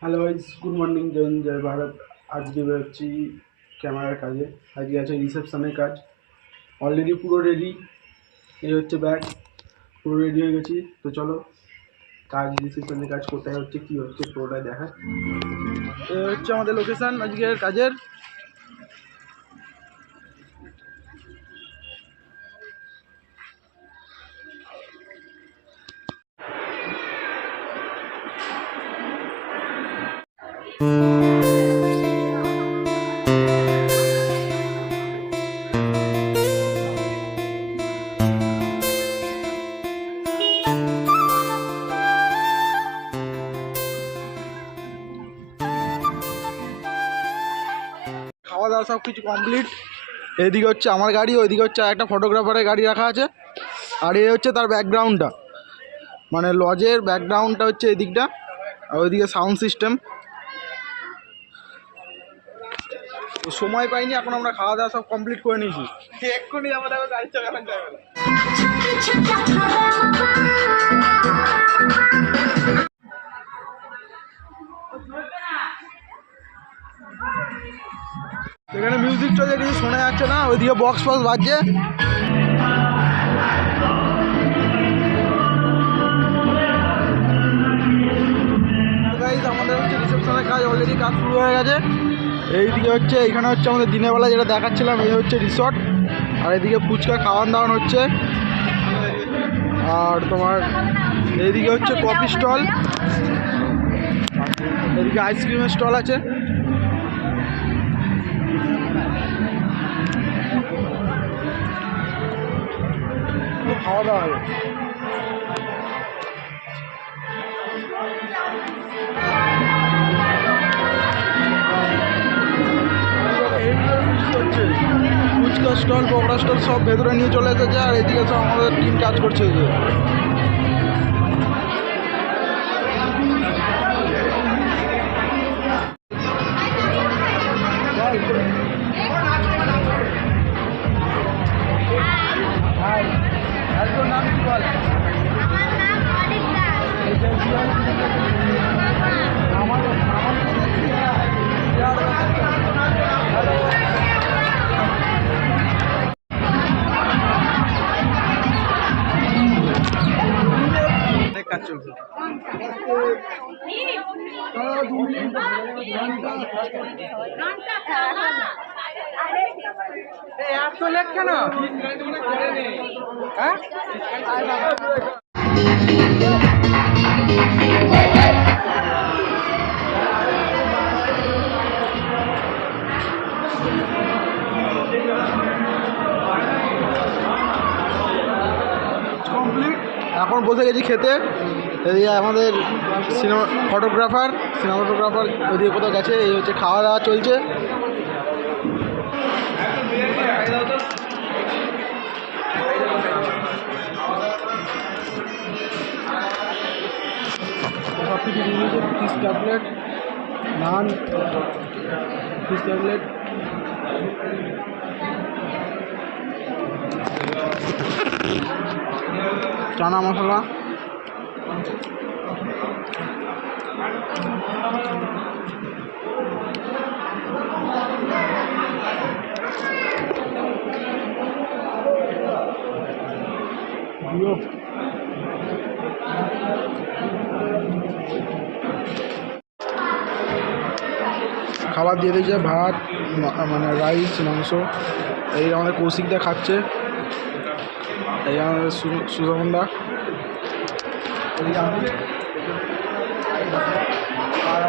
Hello guys, good morning. জয় ভারত। আজকে বেরোচ্ছি ক্যামেরার কাজে। আজকে আছে রিসেপশনের কাজ। অলরেডি পুরো রেডি। এই হচ্ছে ব্যাগ, পুরো রেডি হয়ে গেছি। তো চলো কাজ, রিসেপশনের কাজ কোথায় হচ্ছে, কী হচ্ছে পুরোটাই দেখা। এই হচ্ছে আমাদের লোকেশান আজকের কাজের। খাওয়া দাওয়া সব কিছু কমপ্লিট। এদিকে হচ্ছে আমার গাড়ি, ওইদিকে হচ্ছে একটা ফটোগ্রাফারের গাড়ি রাখা আছে। আর এই হচ্ছে তার ব্যাকগ্রাউন্ডটা, মানে লজের ব্যাকগ্রাউন্ডটা হচ্ছে এই দিকটা, আর ওইদিকে সাউন্ড সিস্টেম। তো সময় পাইনি, এখন আমরা খাওয়া দাওয়া সব কমপ্লিট করে নিয়েছি। এক্ষুনি আমাদের গাড়ি চালানো যাবে না। এখানে মিউজিক চলছে, কিছু শোনা যাচ্ছে না। ওইদিকে বক্স ফক্স বাজছে। আমাদের হচ্ছে রিসেপশনের কাজ, অলরেডি কাজ শুরু হয়ে গেছে। এইদিকে হচ্ছে, এইখানে হচ্ছে আমাদের দিনের বেলা যেটা দেখাচ্ছিলাম, এই হচ্ছে রিসর্ট। আর এদিকে ফুচকা খাওয়ান দাওয়ান হচ্ছে। আর তোমার এইদিকে হচ্ছে কফি স্টল, এদিকে আইসক্রিমের স্টল আছে। খাওয়া দাওয়া হবে। ফুচকা স্টল, পকোড়া স্টল সব ভেতরে নিয়ে চলে এসেছে। আর এদিকে সব আমাদের টিম কাজ করছে। নাম কি বল? কাজ চলছে। এত লেট কেন? হ্যাঁ, কমপ্লিট। এখন বসে গেছি খেতে। এদিকে আমাদের সিনেমাটোগ্রাফার ওইদিকে কোথাও গেছে। এই হচ্ছে খাওয়া দাওয়া চলছে। সব কিছু নিয়ে নিয়েছে। ফিশ কাটলেট, নান, ফিশ কাটলেট, চানা মশলা, খাবার দিয়ে দিয়েছে, ভাত, মানে রাইস, মাংস। এই আমাদের কৌশিকদা খাচ্ছে, এই আমাদের সুজমনদা। আর